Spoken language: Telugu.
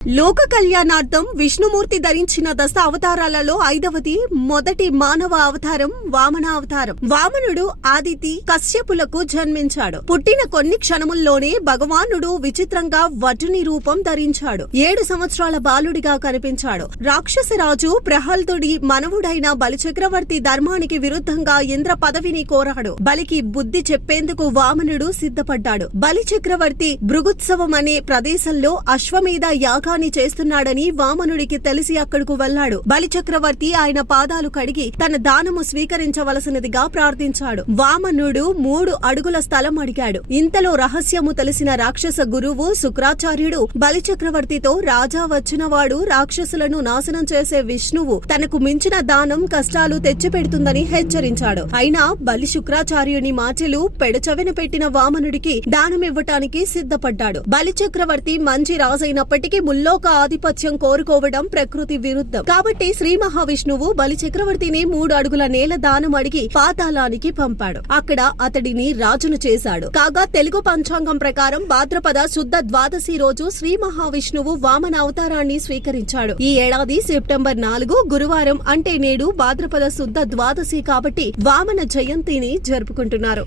లోక కళ్యాణార్థం విష్ణుమూర్తి ధరించిన దశ అవతారాలలో ఐదవది మొదటి మానవ అవతారం వామన అవతారం. వామనుడు ఆదితి కశ్యపులకు జన్మించాడు. పుట్టిన కొన్ని క్షణముల్లోనే భగవానుడు విచిత్రంగా వటుని రూపం ధరించాడు. 7 సంవత్సరాల బాలుడిగా కనిపించాడు. రాక్షసరాజు ప్రహల్దుడి మనవుడైన బలిచక్రవర్తి ధర్మానికి విరుద్ధంగా ఇంద్ర పదవిని కోరాడు. బలికి బుద్ధి చెప్పేందుకు వామనుడు సిద్ధపడ్డాడు. బలిచక్రవర్తి భృగుత్సవం అనే ప్రదేశంలో అశ్వమేధ యాగాన్ని చేస్తున్నాడని వామనుడికి తెలిసి అక్కడకు వెళ్లాడు. బలిచక్రవర్తి ఆయన పాదాలు కడిగి తన దానము స్వీకరించవలసినదిగా ప్రార్థించాడు. వామనుడు 3 అడుగుల స్థలం అడిగాడు. ఇంతలో రహస్యము తెలిసిన రాక్షస గురువు శుక్రాచార్యుడు బలిచక్రవర్తితో, రాజా వచ్చినవాడు రాక్షసులను నాశనం చేసే విష్ణువు తనకు మించిన దానం కష్టాలు తెచ్చిపెడుతుందని హెచ్చరించాడు. అయినా బలి శుక్రాచార్యుని మాటలు పెడచెవిన పెట్టిన వామనుడికి దానమివ్వటానికి సిద్ధపడ్డాడు. బలిచక్రవర్తి మంచి రాజైనప్పటికీ ముల్లోక ఆధిపత్యం కోరుకోవడం ప్రకృతి విరుద్ధం. కాబట్టి శ్రీ మహావిష్ణువు బలిచక్రవర్తిని 3 అడుగుల నేల దానం అడిగి పాతాళానికి పంపాడు. అక్కడ అతడిని రాజును చేశాడు. కాగా తెలుగు పంచాంగం ప్రకారం భాద్రపద శుద్ధ ద్వాదశి రోజు శ్రీ మహావిష్ణువు వామన అవతారాన్ని స్వీకరించాడు. ఈ ఏడాది సెప్టెంబర్ 4 గురువారం, అంటే నేడు భాద్రపద శుద్ధ ద్వాదశి కాబట్టి వామన జయంతిని జరుపుకుంటున్నారు.